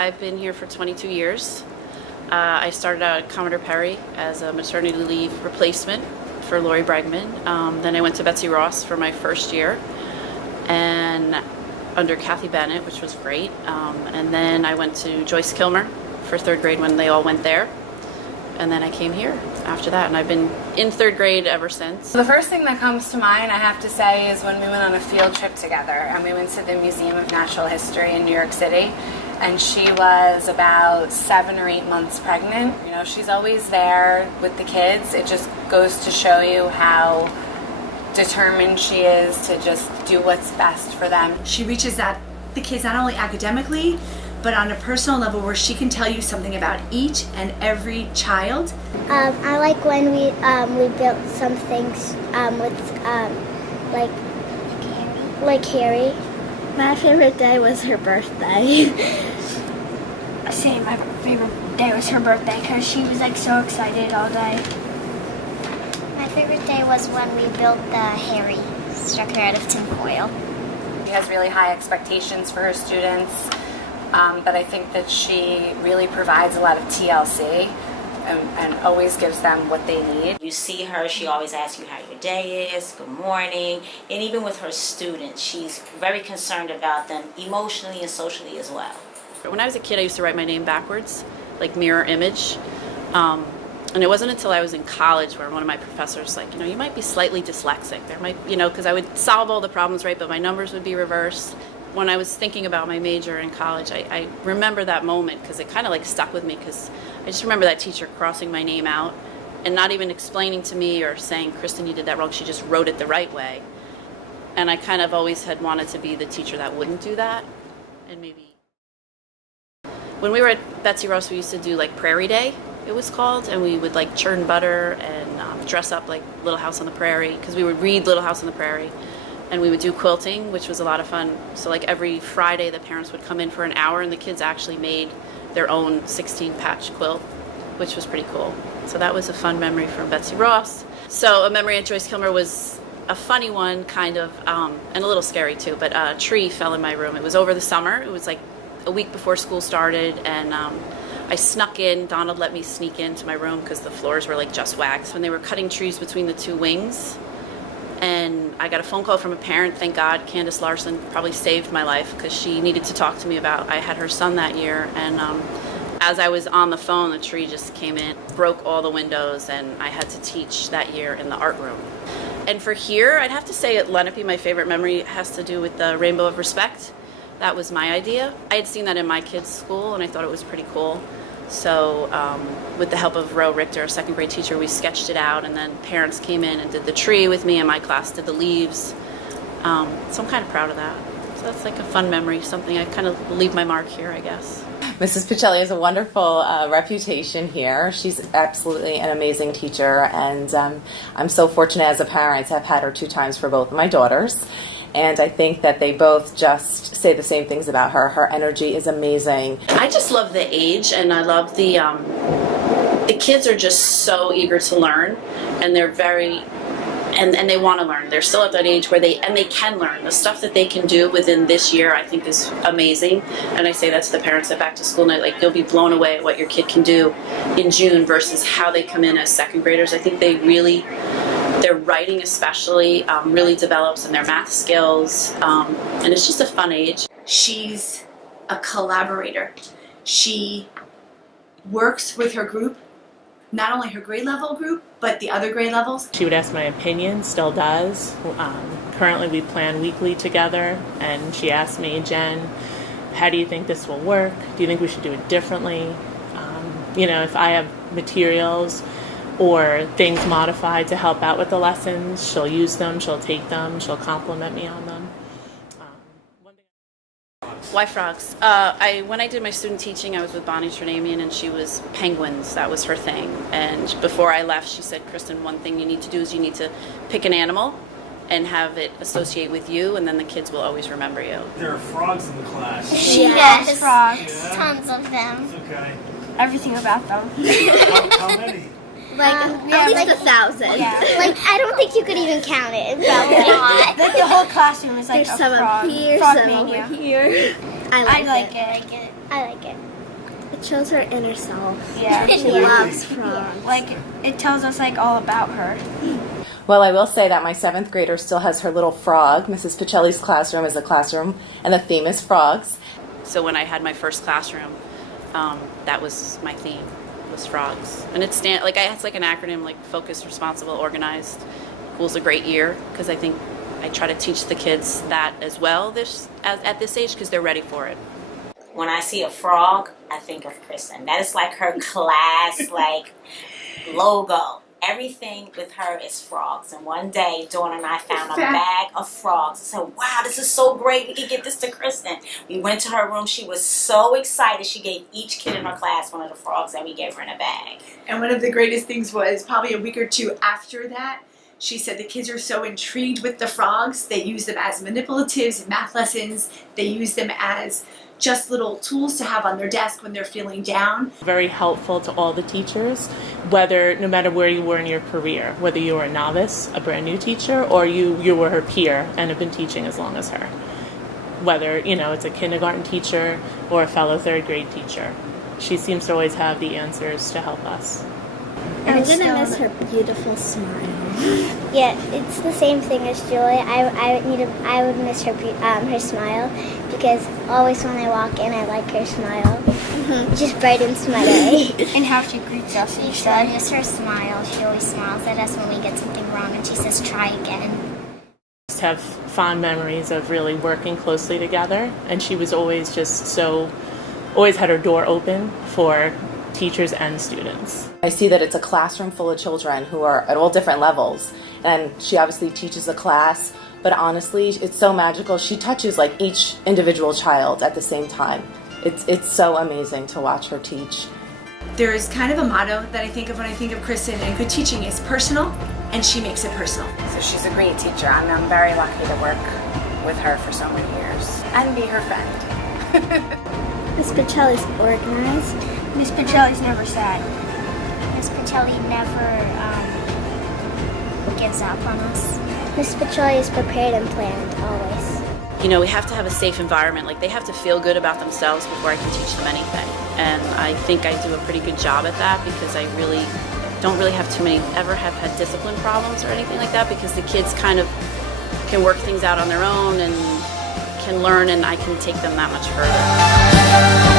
I've been here for 22 years. I started out at Commodore Perry as a maternity leave replacement for Lori Bregman. Then I went to Betsy Ross for my first year, and under Kathy Bennett, which was great. And then I went to Joyce Kilmer for third grade when they all went there. And then I came here after that, and I've been in third grade ever since. The first thing that comes to mind, I have to say, is when we went on a field trip together, and we went to the Museum of Natural History in New York City, and she was about 7 or 8 months pregnant. You know, she's always there with the kids. It just goes to show you how determined she is to just do what's best for them. She reaches out the kids not only academically, but on a personal level where she can tell you something about each and every child. I like when we built some things with like Harry. My favorite day was her birthday. Same, my favorite day was her birthday because she was like so excited all day. My favorite day was when we built the Harry structure out of tinfoil. She has really high expectations for her students, but I think that she really provides a lot of TLC and always gives them what they need. You see her, she always asks you how your day is, good morning, and even with her students, she's very concerned about them emotionally and socially as well. When I was a kid, I used to write my name backwards, like mirror image. And it wasn't until I was in college where one of my professors like, you might be slightly dyslexic. There might, because I would solve all the problems right, but my numbers would be reversed. When I was thinking about my major in college, I remember that moment because it kind of like stuck with me, because I just remember that teacher crossing my name out and not even explaining to me or saying, Kristin, you did that wrong. She just wrote it the right way. And I kind of always had wanted to be the teacher that wouldn't do that. And maybe when we were at Betsy Ross, we used to do like Prairie Day, it was called, and we would like churn butter and dress up like Little House on the Prairie, because we would read Little House on the Prairie, and we would do quilting, which was a lot of fun. So like every Friday the parents would come in for an hour, and the kids actually made their own 16-patch quilt, which was pretty cool. So that was a fun memory from Betsy Ross. So a memory at Joyce Kilmer was a funny one, kind of, and a little scary too, but a tree fell in my room. It was over the summer. It was like a week before school started, and I snuck in. Donald let me sneak into my room because the floors were like just wax when they were cutting trees between the two wings. And I got a phone call from a parent. Thank God, Candace Larson probably saved my life, because she needed to talk to me about, I had her son that year, and as I was on the phone, the tree just came in, broke all the windows, and I had to teach that year in the art room. And for here, I'd have to say at Lenape, my favorite memory has to do with the Rainbow of Respect. That was my idea. I had seen that in my kids' school, and I thought it was pretty cool. So with the help of Ro Richter, a second grade teacher, we sketched it out, and then parents came in and did the tree with me, and my class did the leaves. So I'm kind of proud of that. So that's like a fun memory, something I kind of leave my mark here, I guess. Mrs. Pacelli has a wonderful reputation here. She's absolutely an amazing teacher, and I'm so fortunate as a parent to have had her 2 times for both of my daughters. And I think that they both just say the same things about her. Her energy is amazing. I just love the age, and I love the kids are just so eager to learn, and they're very, and they want to learn. They're still at that age where they can learn. The stuff that they can do within this year, I think, is amazing. And I say that to the parents at back to school night, like, you'll be blown away at what your kid can do in June versus how they come in as second graders. I think their writing especially really develops, and their math skills, and it's just a fun age. She's a collaborator. She works with her group, not only her grade level group, but the other grade levels. She would ask my opinion, still does. Currently we plan weekly together, and she asked me, Jen, how do you think this will work? Do you think we should do it differently? If I have materials or things modified to help out with the lessons, she'll use them, she'll take them, she'll compliment me on them. Why frogs? When I did my student teaching, I was with Bonnie Trinamian, and she was penguins. That was her thing. And before I left, she said, Kristin, one thing you need to do is you need to pick an animal and have it associate with you, and then the kids will always remember you. There are frogs in the class. She has frogs. Yeah. Tons of them. Okay. Everything about them. How many? At least 1,000. Yeah. I don't think you could even count it. It's probably a lot. The whole classroom is like There's a some frog. up here, frog some mania. over here. I like it. I like it. It shows her inner self. Yeah. She loves frogs. Like, it tells us, like, all about her. Well, I will say that my 7th grader still has her little frog. Mrs. Pacelli's classroom is a classroom, and the theme is frogs. So when I had my first classroom, that was my theme, was frogs. And it's like it's like an acronym, like focused, responsible, organized, equals a great year, because I think I try to teach the kids that as well at this age, because they're ready for it. When I see a frog, I think of Kristin. That is like her class, like, logo. Everything with her is frogs. And one day, Dawn and I found a bag of frogs. I said, wow, this is so great. We can get this to Kristin. We went to her room. She was so excited. She gave each kid in her class one of the frogs that we gave her in a bag. And one of the greatest things was probably a week or two after that, she said the kids are so intrigued with the frogs. They use them as manipulatives in math lessons. They use them as just little tools to have on their desk when they're feeling down. Very helpful to all the teachers, no matter where you were in your career, whether you were a novice, a brand new teacher, or you were her peer and have been teaching as long as her. Whether, it's a kindergarten teacher or a fellow 3rd grade teacher. She seems to always have the answers to help us. I'm gonna miss her beautiful smile. Yeah, it's the same thing as Julie. I would miss her smile, because always when I walk in, I like her smile. It just brightens my day. And how she greets us each I day. miss her smile. She always smiles at us when we get something wrong, and she says, "Try again." Just have fond memories of really working closely together, and she was always always had her door open for teachers and students. I see that it's a classroom full of children who are at all different levels, and she obviously teaches a class, but honestly, it's so magical. She touches like each individual child at the same time. It's so amazing to watch her teach. There's kind of a motto that I think of when I think of Kristin, and good teaching is personal, and she makes it personal. So she's a great teacher. I'm very lucky to work with her for so many years and be her friend. Miss Pacelli's organized. Miss Pacelli's never sad. Miss Pacelli never gives up on us. Miss Pacelli is prepared and planned, always. We have to have a safe environment. Like, they have to feel good about themselves before I can teach them anything. And I think I do a pretty good job at that, because I really don't really have ever have had discipline problems or anything like that, because the kids kind of can work things out on their own and can learn, and I can take them that much further.